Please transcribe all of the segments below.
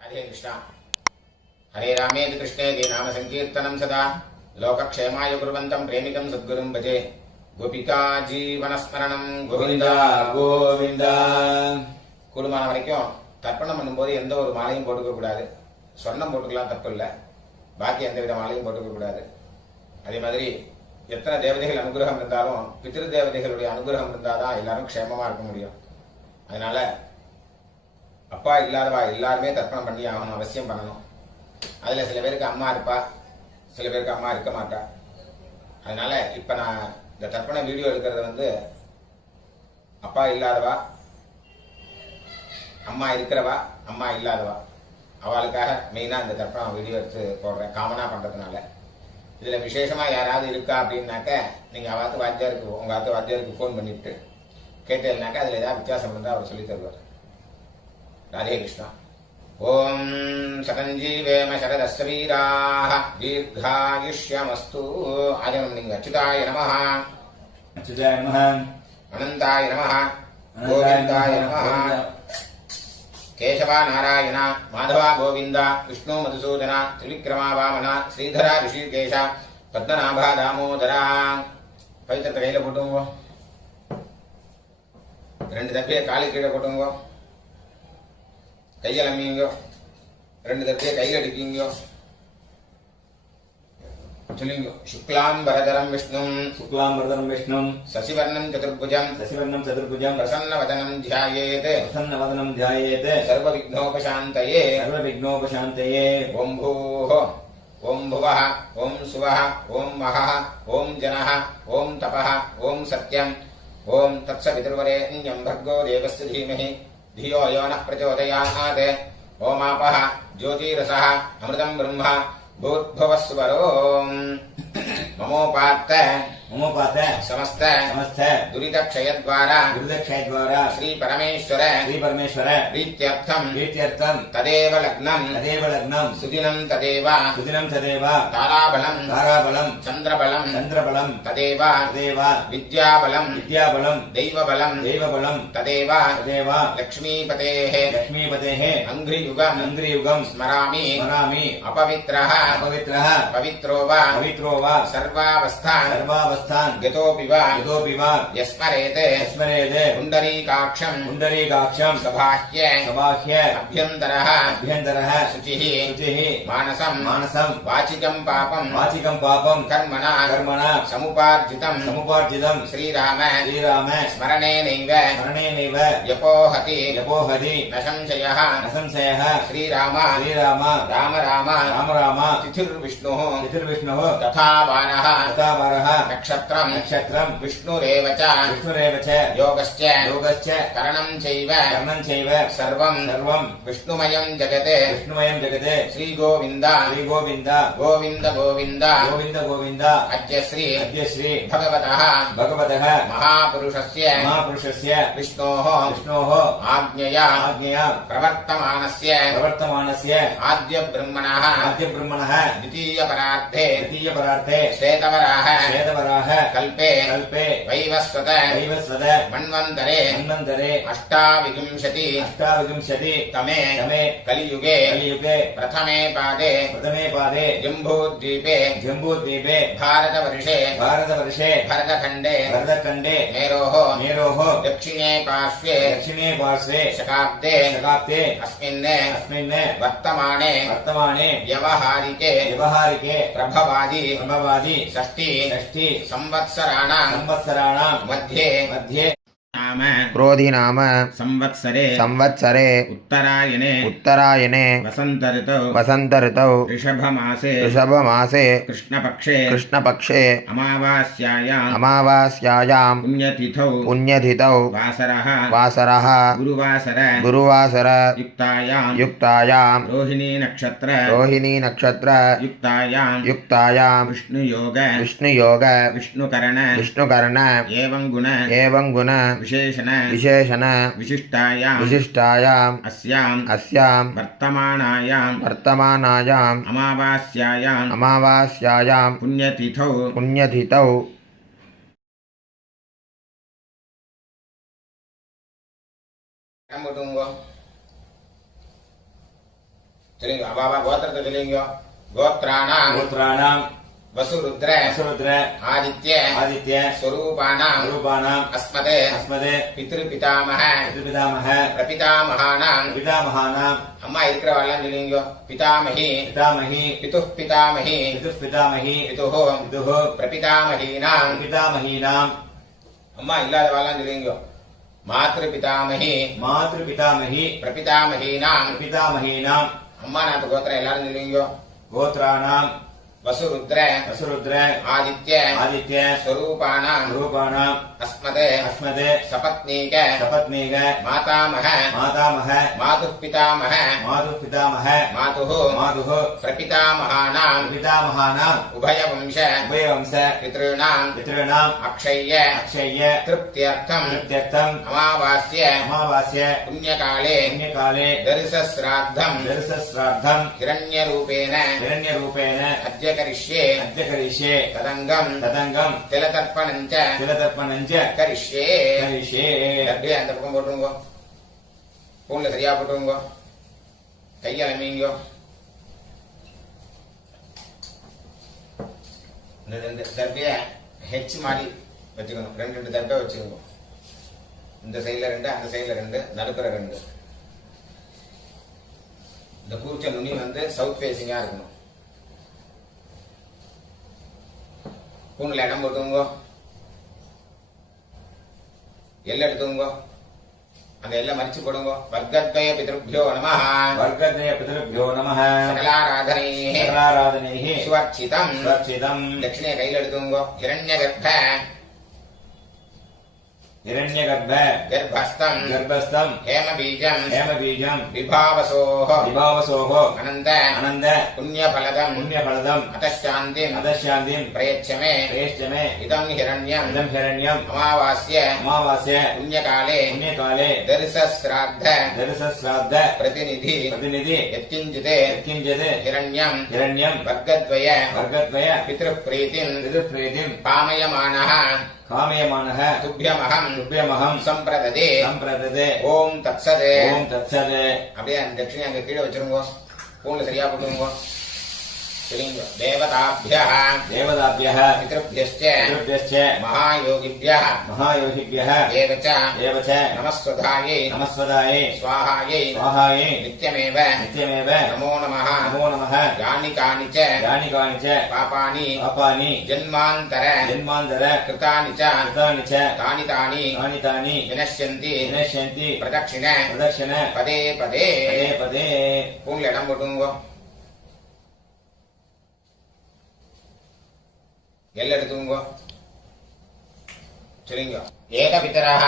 राधे कृष्णा। हरे रामेति कृष्णेति नाम संकीर्तनं सदा लोकक्षेमाय कुर्वन्तं प्रेमिकं सद्गुरुं भजे। गोपिका जीवनस्मरणं गोविंदा गोविंदा। கூடுமான வரைக்கும் தர்ப்பணம் பண்ணும்போது எந்த ஒரு மாலையும் போட்டுக்க கூடாது. சொர்ணம் போட்டுக்கலாம், தப்பு இல்லை. பாக்கி எந்த வித மாலையும் போட்டுக்க கூடாது. அதே மாதிரி எத்தனை தேவதைகள் அனுகிரகம் இருந்தாலும் பித்ரு தேவதைகளுடைய அனுகிரகம் இருந்தாதான் எல்லாரும் க்ஷேமமா இருக்க முடியும். அதனால அப்பா இல்லாதவா எல்லாருமே தர்ப்பணம் பண்ணி ஆகணும், அவசியம் பண்ணணும். அதுல சில பேருக்கு அம்மா இருப்பா, சில பேருக்கு அம்மா இருக்க மாட்டா. அதனால இப்ப நான் இந்த தர்ப்பண வீடியோ எடுக்கிறது அப்பா இல்லாதவா, அம்மா இருக்கிறவா, அம்மா இல்லாதவா, அவளுக்காக மெயினா இந்த தர்ப்பணம் வீடியோ எடுத்து போடுறேன், காமனா பண்றதுனால. இதுல விசேஷமா யாராவது இருக்கா அப்படின்னாக்க நீங்க அவாத்து வாத்தியாருக்கு, உங்க ஆத்து வாத்தியாருக்கு போன் பண்ணிட்டு கேட்டேன்னாக்க அதுல ஏதாவது வித்தியாசம் இருந்தா அவர் சொல்லி தருவார். राधे कृष्ण। ओम सतंजीवेम शरदस्य वीराः दीर्घायुष्यमस्तु। आजनम अच्युताय नमः, अच्युताय नमः, अनंताय नमः, गोविंदाय नमः। केशवा नारायण माधवा गोविंद विष्णु मधुसूदन त्रिविक्रमा वामन श्रीधरा ऋषिकेश पद्मनाभा दामोदरा। पवित्र கையில போட்டுங்க, ரெண்டு தப்பிய காலு கீழே போட்டுங்க, கையில் அம்மிங்கோ, ரெண்டு தப்பிய கையில் அடிக்கிங்கோ. சொல்லுங்க. शुक्लांबरधरं विष्णुं शुक्लांबरधरं विष्णुं शशिवर्णं चतुर्भुजं प्रसन्नवदनं ध्यायेत् सर्वविघ्नोपशान्तये। ओं भूः ओं भुवः ओं सुवः ओं महः ओं जनः ओं तपः ओं सत्यम् ओं तत्सवितुर्वरेण्यं भर्गो देवस्य धीमहि धियो यो नः प्रचोदयात्। ओमापः ज्योतिरसः अमृतं ब्रह्म भूर्भुवस्वरो। ममोपात्त समस्त दुरित क्षय द्वारा श्री परमेश्वर प्रीत्यर्थम तदेव लग्नं सुदिनं तदेव ताराबलं चंद्रबलं तदेव विद्याबलं दैवबलं तदेव लक्ष्मीपतेः अंघ्रियुगं स्मरामि अपवित्रः पवित्रो वा सर्वावस्थान् गतोऽपि वा यस्मरेते पुण्डरीकाक्षं सबाह्य अभ्यन्तरः शुचिः मानसं वाचिकं पापं कर्मणा समुपार्जितं श्रीराम स्मरणेनैव यपोहति न संशयः। श्रीराम राम तिथिर्विष्णुः तथा वारः नक्षत्रं विष्णुरेव च योगश्च करणं चैव सर्वं विष्णुमयं जगते। श्रीगोविन्द गोविन्द अद्य श्री भगवतः महापुरुषस्य विष्णोः आज्ञया प्रवर्तमानस्य आद्य ब्रह्मणः द्वितीय परार्थे श्वेतवराह कल्पे वैवस्वत मन्वन्तरे अष्टाविंशति तमे कलियुगे प्रथमे पादे जम्बूद्वीपे भारतवर्षे भरतखण्डे मेरोः दक्षिणे पार्श्वे शकाब्दे अस्मिन् वर्तमाने व्यवहारिके प्रभवादि षष्ठी संवत्सराणां मध्ये क्रोधी नाम संवत्सरे उत्तरायणे वसंत ऋतौ ऋषभमासे कृष्णपक्षे अमावास्यायां पुण्यतिथौ वासरः गुरुवासर युक्तायां रोहिणी नक्षत्र युक्तायां विष्णुयोग विष्णुकरण एवं गुण विशेषण विशिष्टायाम् अस्यां वर्तमानायाम् अमावास्यायां पुण्यतिथौ சொல்லுங்க அபாபா கோத்திரத்தை சொல்லுங்க. கோத்ராணாம் गोत्राणां வசுருத்ர वसुरुद्र ஆதித்ய आदित्य ஸ்வரூபானாம் स्वरूपाणाम् அஸ்மதே अस्मदे பித்ருபிதாமஹ पितृपितामह பிரபிதாமகானாம். पितामहानाम् அம்மா இருக்கிறவாள்லாம் சொல்லுங்க. பிதாமகி पितामही பிதுः பிதாமகி पितुः பிதுः पितुः பிரபிதாமகீனாம். पितामहीनाम् அம்மா இல்லாதவாள்லாம் சொல்லுங்க. மாத்ரு பிதாமகி मातृपितामही பிரபிதாமகீனாம். पितामहीनाम् அம்மா நாட்டு கோத்திரம் எல்லாரும் சொல்லுங்க. गोत्राणाम् வசுருத்ர वसुरुद्र ஆதித்ய आदित्य ஸ்வரூபானாம் स्वरूपाणाम् அஸ்மதே अस्मदे சபத்னீக सपत्नीक மாதாமஹ मातामह மாதுः பிதாமஹ मातुः पितामह மாதுः मातुः பிரபிதாமகானாம். पितामहानाम् உபயவம்ச उभयवंश பித்ருணாம் पितॄणाम् அக்ஷய்ய अक्षय्य திருப்தியர்த்தம் तृप्त्यर्थम् அமாவாஸ்ய अमावास्य புண்ணியகாலே पुण्यकाले தரிசஸ்ராத்தம் दर्शश्राद्धम् ஹிரண்யரூபேண हिरण्यरूपेण அத்யகரிஷ்யே अद्य करिष्ये ததங்கம் तदङ्गम् திலதர்ப்பணஞ்ச तिलतर्पणम् च கரிஷ்யே. करिष्ये அப்படியே அந்த பக்கம் போட்டுருங்க. பூன்ல சரியா போட்டுருங்க. கையால மீங்க. இந்த ரெண்டு தர்பைய ஹெச் மாதிரி வச்சுக்கணும். ரெண்டு ரெண்டு தர்பை வச்சுக்கோங்க. இந்த சைடுல ரெண்டு, அந்த சைடுல ரெண்டு, நடுப்புற ரெண்டு. இந்த கூர்ச்ச நுனி சவுத் ஃபேசிங்கா இருக்கணும். பூன்ல இடம் போட்டுங்க. எல்லை எடுத்துங்க. அந்த எல்லை மறிச்சு போடுங்க. வர்க்கத்வய பிதృభ్యோ நமஹ. वर्गद्वय पितृभ्यो नमः. சகலாராதனைः सकलाराधनैः சுவர்ச்சிதம். सुरक्षितम् தட்சிணைய கையில எடுத்துங்க. ஹிரண்யகர்ப்ப हिरण्यगर्भ கர்ப்பஸ்தம் गर्भस्थम् ஹேமபீஜம் हेमबीजम् விபாவசோஹ विभावसोः அனந்த अनन्द புண்ணியபலதம் पुण्यफलदम् அதசாந்திம் अदशान्तिम् பிரயச்சமே प्रेष्यमे இதம் ஹிரண்யம் इदम् हिरण्यम् அமாவாஸ்ய अमावास्य புண்ணியகாலே पुण्यकाले தரிசஸ்ராத்த दर्शश्राद्ध பிரதிநிதி प्रतिनिधि யத்கிஞ்சிதே यत्किञ्चित् ஹிரண்யம் हिरण्यम् வர்க்கத்வய वर्गद्वय பித்ருப்ரீதிம் पितृप्रीतिम् காமயமானः कामयमानः துப்யமகம் तुभ्यमहम् சம்பிரததே. सम्प्रददे ஓம் தத்சதே. ॐ तत्सत् அப்படியே அந்த தட்சிணை அங்க கீழே வச்சிருங்க. பூன்ல சரியா போட்டுருங்க. சரிங்க. தேவதாபியः देवताभ्यः பித்ருभ्யश्च पितृभ्यश्च மகாயோகிभ्यः महायोगिभ्यः एव च एव च நமஸ்வதாயை नमस्वदायै स्वाहायै स्वाहायै நித்யமேவ नित्यमेव நமோ நமः. नमो नमः. யானி கானி च यानि कानि च பாபானி पापानि ஜன்மாந்தர जन्मान्तर கிருதானி च कृतानि च தானி தானி तानि तानि வினஷ்யந்தி विनश्यन्ति பிரதட்சிண प्रदक्षिण பதே பதே. पदे पदे பூன்ல இடம் போட்டுங்க. எல்லை எடுத்துங்க. சரிங்க. ஏகபிதரः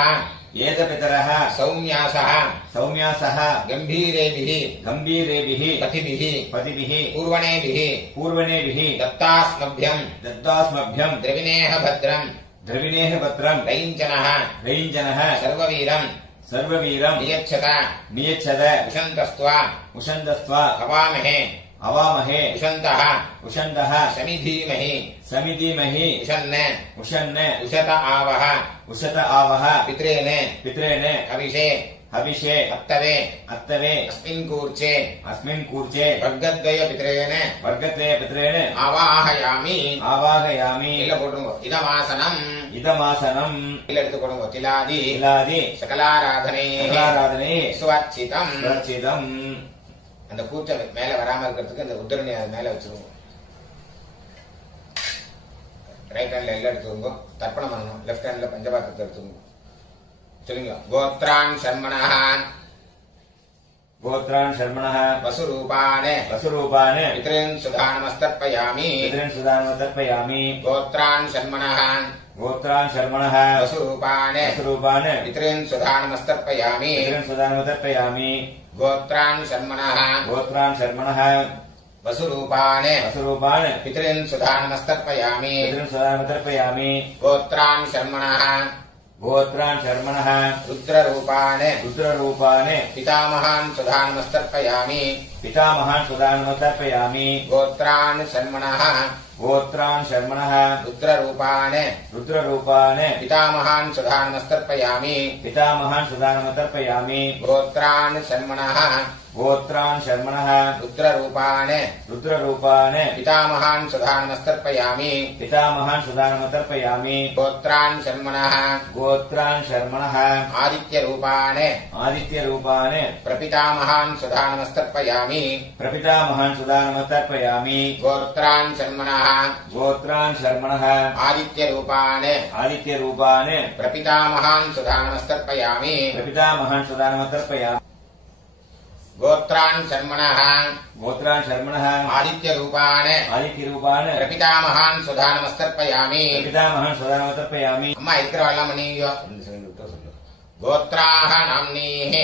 एतपितरः சௌமியாசः सौम्यासः கம்பீரேபிः गम्भीरेभिः பதிபிः पतिभिः பூர்வணேபிः पूर्वणेभिः दत्तास्मभ्यम् दत्तास्मभ्यम् द्रविणेह भद्रम् द्रविणेः पत्रम् रैञ्जनः रैञ्जनः सर्ववीरम् सर्ववीरम् नियच्छत नियच्छद उशन्तस्त्वा उषन्दस्त्वा हवामहे अवामहे उशन्तः उषन्दः समिधीमहि समिधीमहि उशन्न उषन्न उशत आवह उषत आवह पित्रेण पित्रेण हविषे हविषे अत्तवे अत्तवे अस्मिन् कूर्चे अस्मिन् कूर्चे वर्गद्वय पित्रेण वर्गद्वय पित्रेण आवाहयामि. आवाहयामि. இல்ல போட்டுங்க. இதமாசனம் इदमासनम् இல்ல எடுத்து கொடுங்க. திலாதி तिलादि சகலாராதனை सकलाराधने சுவர்ச்சிதம். सुरक्षितम्. அந்த கூச்ச மேல வராம இருக்கிறதுக்கு அந்த உத்தரணி அது மேல வச்சிருவோம். ரைட் ஹேண்ட்ல எல்லாம் எடுத்துக்கோங்க. தர்ப்பணம் பண்ணணும். லெஃப்ட் ஹேண்ட்ல பஞ்சபாத்திரத்தை எடுத்துக்கோங்க. சொல்லுங்க. கோத்ரான் சர்மணः गोत्रान् शर्मणः வசுரூபான் वसुरूपान् பித்ரன் சுதானமஸ்தர்ப்பயாமி. पितॄन् सुदानमतर्पयामि. கோத்ரான் சர்மணः गोत्रान् शर्मणः வசுரூபான் वसुरूपान् பித்ரன் சுதானமஸ்தர்ப்பயாமி. पितॄन् सुदानमतर्पयामि. கோத்ரான் சர்மணः गोत्रान् शर्मणः वसुरूपान् वसुरूपान् पितॄन् सुधानमस्तर्पयामि. पितॄन् सुदानमतर्पयामि. गोत्रान् शर्मणः गोत्रान् शर्मणः रुद्ररूपान् रुद्ररूपान् पितामहान् सुधानमस्तर्पयामि. पितामहान् सुदानमतर्पयामि. गोत्रान् शर्मणः गोत्रान् शर्मणः रुद्ररूपान् रुद्ररूपान् पितामहान् सुधानमस्तर्पयामि. पितामहान् सुदानमतर्पयामि. गोत्रान् शर्मणः गोत्रान् शर्मणः रुद्ररूपान् रुद्ररूपान् पितामहान् सुधानमस्तर्पयामि पितामहान् सुदानमतर्पयामि गोत्रान् शर्मणः गोत्रान् शर्मणः आदित्यरूपान् आदित्यरूपान् प्रपितामहान् सुधानमस्तर्पयामि प्रपितामहान् सुदानमतर्पयामि गोत्रान् शर्मणः गोत्रान् शर्मणः आदित्यरूपान् आदित्यरूपान् प्रपितामहान् सुधानमस्तर्पयामि प्रपितामहान् सुदानमतर्पयामि गोत्रान् शर्मणः गोत्रान् शर्मणः आदित्यरूपान् आदित्यरूपान् प्रपितामहान् सुधानमस्तर्पयामि प्रपितामहान् सुदानमतर्पयामि அம்மா இருக்கிறவெல்லாம் நீங்க கோத்ராः नाम्नीः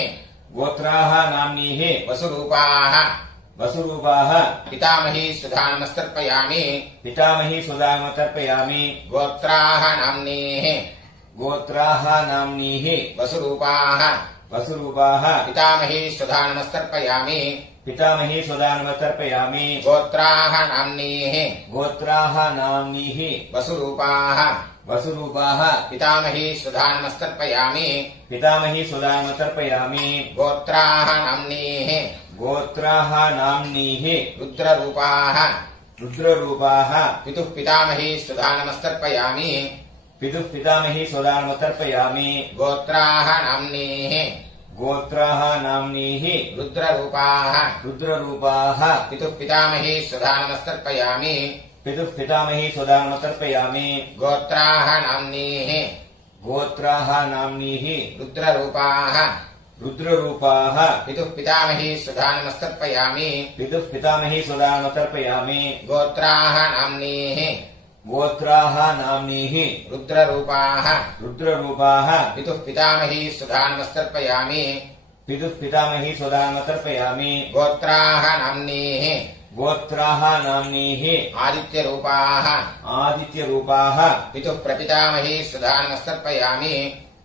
गोत्राः नाम्नीः वसुरूपाः वसुरूपाः पितामही सुधानमस्तर्पयामि पितामही सुदानमतर्पयामि गोत्राः नाम्नीः गोत्राः नाम्नीः वसुरूपाः वसुरूपाः पितामही सुधानमस्तर्पयामि पितामही सुदानमतर्पयामि गोत्राः नाम्नीः गोत्राः नाम्नीः वसुरूपाः वसुरूपाः पितामही सुधानमस्तर्पयामि पितामही सुदानमतर्पयामि गोत्राः नाम्नीः गोत्राः नाम्नीः रुद्ररूपाः रुद्ररूपाः पितुः पितामही सुधानमस्तर्पयामि पितुः पितामही सुदानमतर्पयामि गोत्राः नाम्नीः गोत्राः नाम्नीः रुद्ररूपाः रुद्ररूपाः पितुः पितामही सुधानमस्तर्पयामि पितुः पितामही सुदानमतर्पयामि गोत्राः नाम्नीः गोत्राः नाम्नीः रुद्ररूपाः रुद्ररूपाः पितुः पितामही सुधानमस्तर्पयामि पितुः पितामही सुदानमतर्पयामि गोत्राः नाम्नीः गोत्राः नाम्नीः रुद्ररूपाः रुद्ररूपाः पितुः पितामही सुधानमस्तर्पयामि पितुः पितामही सुदानमतर्पयामि गोत्राः नाम्नीः गोत्राः नाम्नीः आदित्यरूपाः आदित्यरूपाः पितुः प्रपितामही सुधानमस्तर्पयामि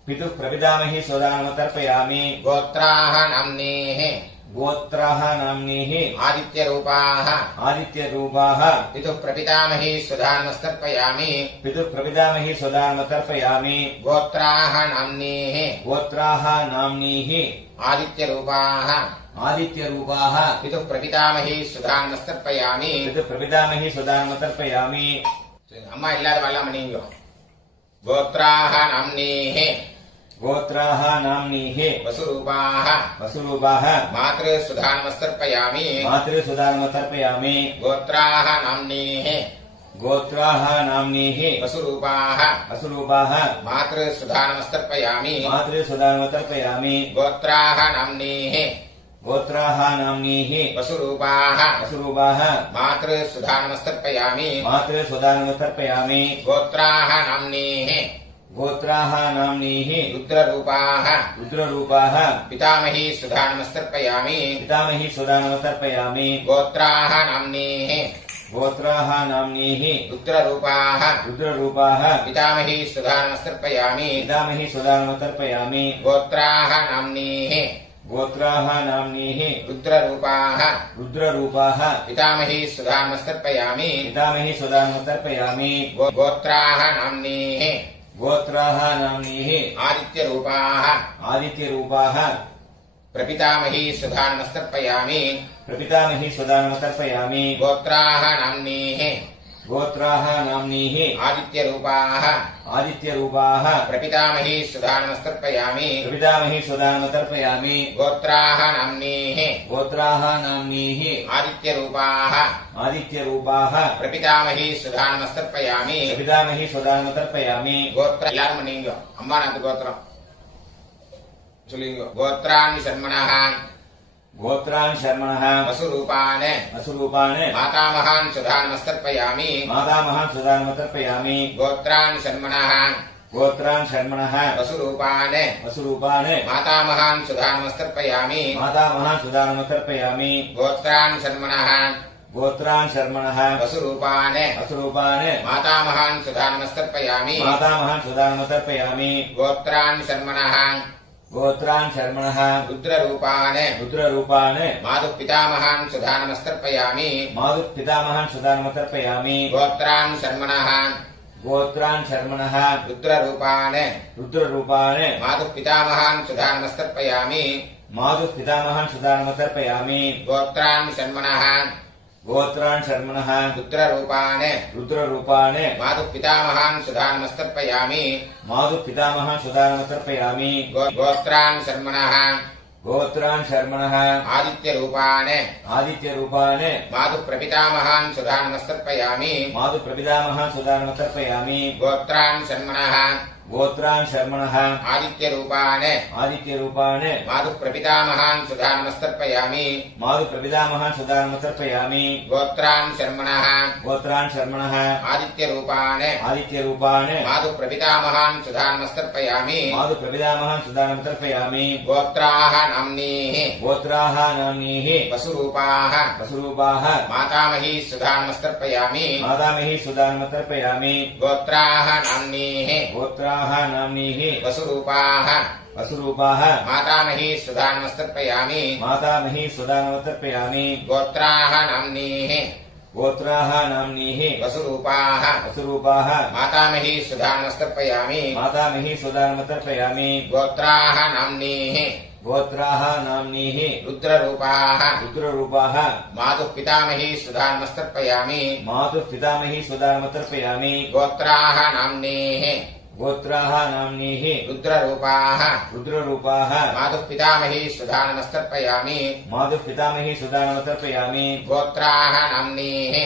पितुः प्रपितामही सुदानमतर्पयामि गोत्राः नाम्नीः गोत्राः नाम्नीः आदित्यरूपाः आदित्यरूपाः पितुः प्रपितामही सुधानमस्तर्पयामि पितुः प्रपितामही सुदानमतर्पयामि गोत्राः नाम्नीः गोत्राः नाम्नीः आदित्यरूपाः आदित्यरूपाः पितुः प्रपितामही सुधानमस्तर्पयामि पितुः प्रपितामही सुदानमतर्पयामि அம்மா இல்லாதவெல்லாம் நீங்க गोत्राः नाम्नीः गोत्राः नाम्नीः वसुरूपाः वसुरूपाः मातृसुधानमस्तर्पयामि मातृसुदानमतर्पयामि गोत्राः नाम्नीः गोत्राः नाम्नीः वसुरूपाः वसुरूपाः मातृसुधानमस्तर्पयामि मातृसुदानमतर्पयामि गोत्राः नाम्नीः गोत्राः नाम्नीः वसुरूपाः वसुरूपाः मातृसुधानमस्तर्पयामि मातृसुदानमतर्पयामि गोत्राः नाम्नीः गोत्राः नाम्नीः रुद्ररूपाः रुद्ररूपाः पितामही सुधानमस्तर्पयामि पितामही सुदानमतर्पयामि गोत्राः नाम्नीः गोत्राः नाम्नीः रुद्ररूपाः रुद्ररूपाः पितामही सुधानमस्तर्पयामि पितामही सुदानमतर्पयामि गोत्राः नाम्नीः गोत्राः नाम्नीः रुद्ररूपाः रुद्ररूपाः पितामही सुधानमस्तर्पयामि पितामही सुदानमतर्पयामि गोत्राः नाम्नीः गोत्राः नाम्नीः आदित्यरूपाः आदित्यरूपाः प्रपितामही सुधानमस्तर्पयामि प्रपितामही सुदानमतर्पयामि गोत्राः नाम्नीः गोत्राः नाम्नीः आदित्यरूपाः आदित्यरूपाः प्रपितामही सुधानमस्तर्पयामि प्रपितामही सुदानमतर्पयामि गोत्राः नाम्नीः गोत्राः नाम्नीः आदित्यरूपाः आदित्यरूपाः प्रपितामही सुधानमस्तर्पयामि प्रपितामही सुदानमतर्पयामि गोत्र எல்லாரும் நீங்க அம்மா நாத்து கோத்திரம் சொல்லுங்க गोत्रान् शर्मणः गोत्रान् शर्मणः वसुरूपान् वसुरूपान् मातामहान् सुधानमस्तर्पयामि मातामहान् सुदानमतर्पयामि गोत्रान् शर्मणः गोत्रान् शर्मणः वसुरूपान् वसुरूपान् मातामहान् सुधानमस्तर्पयामि मातामहान् सुदानमतर्पयामि गोत्रान् शर्मणः गोत्रान् शर्मणः वसुरूपान् वसुरूपान् मातामहान् सुधानमस्तर्पयामि मातामहान् सुदानमतर्पयामि गोत्रान् शर्मणः गोत्रान् शर्मणः रुद्ररूपान् रुद्ररूपान् मातुः पितामहान् सुधानमस्तर्पयामि मातुः पितामहान् सुदानमतर्पयामि गोत्रान् शर्मणः गोत्रान् शर्मणः रुद्ररूपान् रुद्ररूपान् मातुः पितामहान् सुधानमस्तर्पयामि मातुः पितामहान् सुदानम् तर्पयामि गोत्रान् शर्मणः गोत्रान् शर्मणः पुत्ररूपान् रुद्ररूपान् मातुः पितामहान् सुधानमस्तर्पयामि मातुः पितामहान् सुदानम् तर्पयामि गोत्रान् शर्मणः गोत्रान् शर्मणः आदित्यरूपान् आदित्यरूपान् मातुः प्रपितामहान् सुधानमस्तर्पयामि मातुः प्रपितामहान् सुदानम् तर्पयामि गोत्रान् शर्मणः गोत्रान् शर्मणः आदित्यरूपान् आदित्यरूपान् मातुः प्रपितामहान् सुधानमस्तर्पयामि मातुः प्रपितामहान् सुदानम् तर्पयामि गोत्रान् शर्मणः गोत्रान् शर्मणः आदित्यरूपान् आदित्यरूपान् मातुः प्रपितामहान् सुधानमस्तर्पयामि मातुः प्रपितामहान् सुदानम् तर्पयामि गोत्राः नाम्नीः गोत्राः नाम्नीः वसुरूपाः वसुरूपाः मातामही सुधानमस्तर्पयामि मातामही सुदानम् तर्पयामि गोत्राः नाम्नीः गोत्राः नाम्नीः वसुरूपाः वसुरूपाः मातामही सुधानमस्तर्पयामि मातामही सुदानम् तर्पयामि गोत्राः नाम्नीः गोत्राः नाम्नीः वसुरूपाः वसुरूपाः मातामही सुधानमस्तर्पयामि मातामही सुदानम् तर्पयामि गोत्राः नाम्नीः गोत्राः नाम्नीः रुद्ररूपाः रुद्ररूपाः मातुः पितामही सुधानमस्तर्पयामि मातुः पितामही सुदानम् तर्पयामि गोत्राः नाम्नीः गोत्राः नाम्नीः रुद्ररूपाः रुद्ररूपाः मातुः पितामही सुधानमस्तर्पयामि मातुः पितामही सुदानम् तर्पयामि गोत्राः नाम्नीः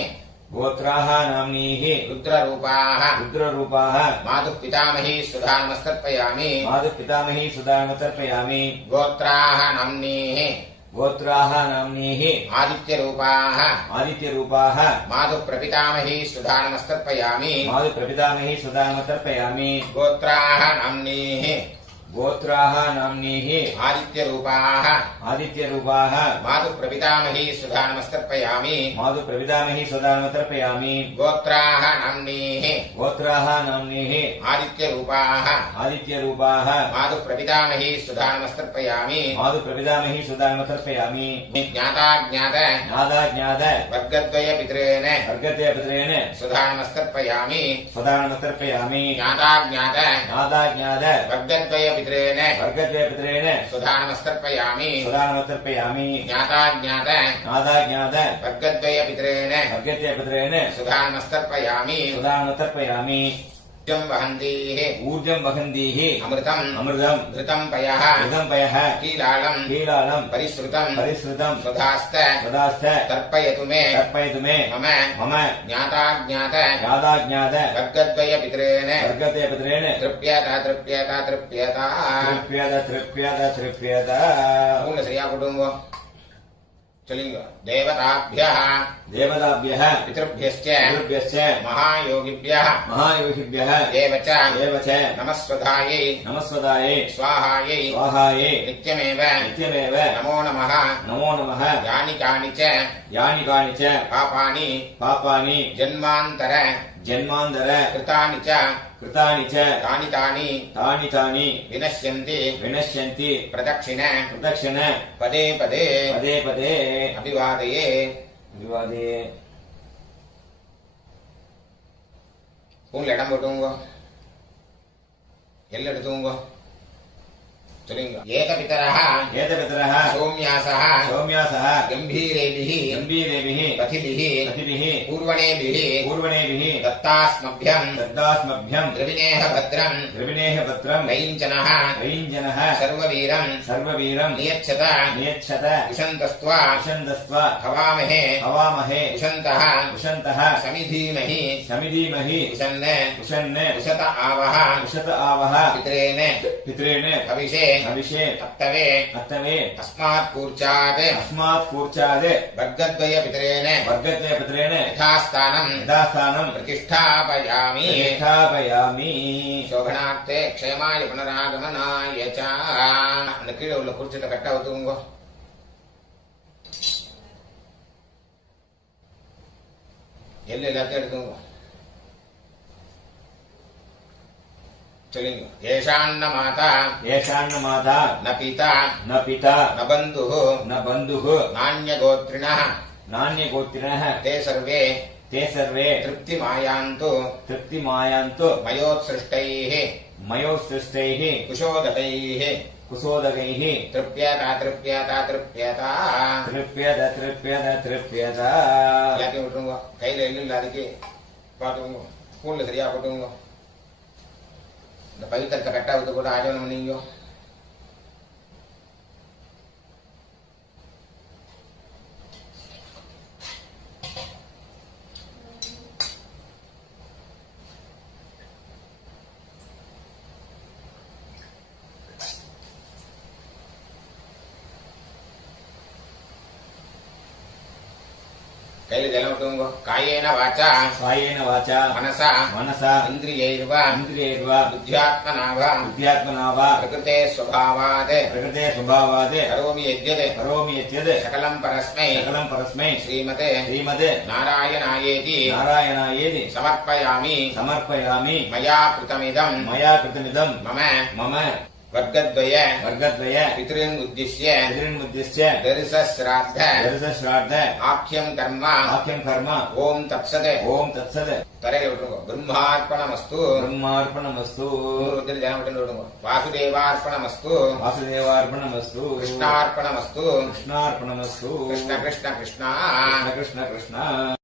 गोत्राः नाम्नीः रुद्ररूपाः रुद्ररूपाः मातुः पितामही सुधानमस्तर्पयामि मातुः पितामही सुदानम् तर्पयामि गोत्राः नाम्नीः गोत्राः नाम्नीः आदित्यरूपाः आदित्यरूपाः मातुः प्रपितामही सुधानमस्तर्पयामि मातुः प्रपितामही सुदानम् तर्पयामि गोत्राः नाम्नीः गोत्राः नाम्नीः आदित्यरूपाः आदित्यरूपाः मातुः प्रपितामही सुधानमस्तर्पयामि मातुः प्रपितामही सुदानम् तर्पयामि गोत्राः नाम्नीः गोत्राः नाम्नीः आदित्यरूपाः आदित्यरूपाः मातुः प्रपितामही सुधानमस्तर्पयामि मातुः प्रपितामही सुदानम् तर्पयामि ज्ञाताज्ञात ज्ञाताज्ञात वर्गद्वयपितॄन् वर्गद्वयपितॄन् सुधानमस्तर्पयामि सुदानम् तर्पयामि ज्ञाताज्ञात ज्ञाताज्ञात वर्गद्वयपितॄन् वर्गद्वयपितॄन् सुधानमस्तर्पयामि सुदानम् तर्पयामि ज्ञाताज्ञात ज्ञाताज्ञात वर्गद्वयपितॄन् वर्गद्वयपितॄन् सुधानमस्तर्पयामि सुदानम् तर्पयामि ऊर्जं वहन्तीः ऊर्जं वहन्तीः अमृतम् अमृतम् घृतं पयः घृतं पयः कीलालम् कीलालम् परिश्रुतम् परिश्रुतम् सुधास्त सदास्थ तर्पयतु मे तर्पयतु मे मम मम ज्ञाताज्ञात ज्ञाताज्ञात वर्गद्वयपितॄन् वर्गद्वयपितॄन् तृप्यत तृप्यत तृप्यत तृप्यत तृप्यत तृप्यत पूर्ण சரியா போடுங்க சொல்லுங்க देवताभ्यः देवताभ्यः पितृभ्यश्च पितृभ्यश्च महायोगिभ्यः महायोगिभ्यः एव च नमस्वधायै नमस्वधायै स्वाहायै स्वाहायै नित्यमेव नित्यमेव नमो नमः यानि कानि च पापानि जन्मान्तर कृतानि च तानि तानि विनश्यन्ति प्रदक्षिण पदे पदे अभिवादये பூல இடம் போட்டுங்க எல்ல எடுத்துங்க சொல்லுங்க ஏகபிதரः சௌம்யாசः கம்பீரேபிः பதிபிः பூர்வணேபிः दत्तास्मभ्यं द्रविणेह भद्रं वैञ्जनः सर्ववीरं नियच्छत विशन्तस्त्वा हवामहे विशन्तः समिधीमहि विशन् विशत आवह पितॄन् हविषे अत्तवे अस्मात् कूर्चात् वर्गद्वयपितॄन् यथास्थानं प्रतिष्ठापयामि शोभनार्थे क्षेमाय पुनरागमनाय च அந்த கீழே உள்ள குறிச்சத்தை கட்ட ஊத்துங்க எல்லாத்தையும் எடுத்துங்க चलेंगे येषान्न माता न पिता न बन्धुः नान्यगोत्रिणः ते सर्वे तृप्तिमायान्तु मयोत्सृष्टैः कुशोदकैः कुसोदकैः तृप्यता तृप्यता तृप्यता तृप्यत எல்லாத்தையும் விட்டுருங்க. கையில எள்ளு இல்ல, அதுக்கு பாத்துக்கோங்க. ஸ்பூன்ல சரியா போட்டுங்க. இந்த பவித்திரத்தை கரெக்டா விட்டு கூட ஆஜோனம் பண்ணீங்க. கையில ஜலம் விட்டுங்க. காயேன வாச்சா कायेन वाचा மனசா मनसा இந்திரியைர்வ इन्द्रियैर्वा புத்தியாத்மனாவ बुद्ध्यात्मना वा பிரகிருதே ஸ்வபாவாத் प्रकृते स्वभावात् கரோமி யத்யத் करोमि यद्यत् சகலம் பரஸ்மை सकलं परस्मै ஸ்ரீமதே श्रीमते நாராயணாயேதி नारायणायेति சமர்ப்பயாமி समर्पयामि மயா கிருதமிதம் मया कृतमिदं மம मम வர்க்கத்வய वर्गद्वय பித்ருன் உத்திஷ்ய पितॄन्मुद्दिश्य தரிசஸ்ராத்த दर्शश्राद्ध ஆக்யம் கர்ம वाक्यं कर्म ஓம் தத்சத் ओम तत्सत् தரையில விட்டுருங்க. பிரம்மார்ப்பணமஸ்து ब्रह्मार्पणमस्तु ஜனம் விட்டு விடுங்க. வாசுதேவார்ப்பணமஸ்து वासुदेवार्पणमस्तु கிருஷ்ணார்ப்பணமஸ்து कृष्णार्पणमस्तु கிருஷ்ண கிருஷ்ண கிருஷ்ணா कृष्ण कृष्ण कृष्ण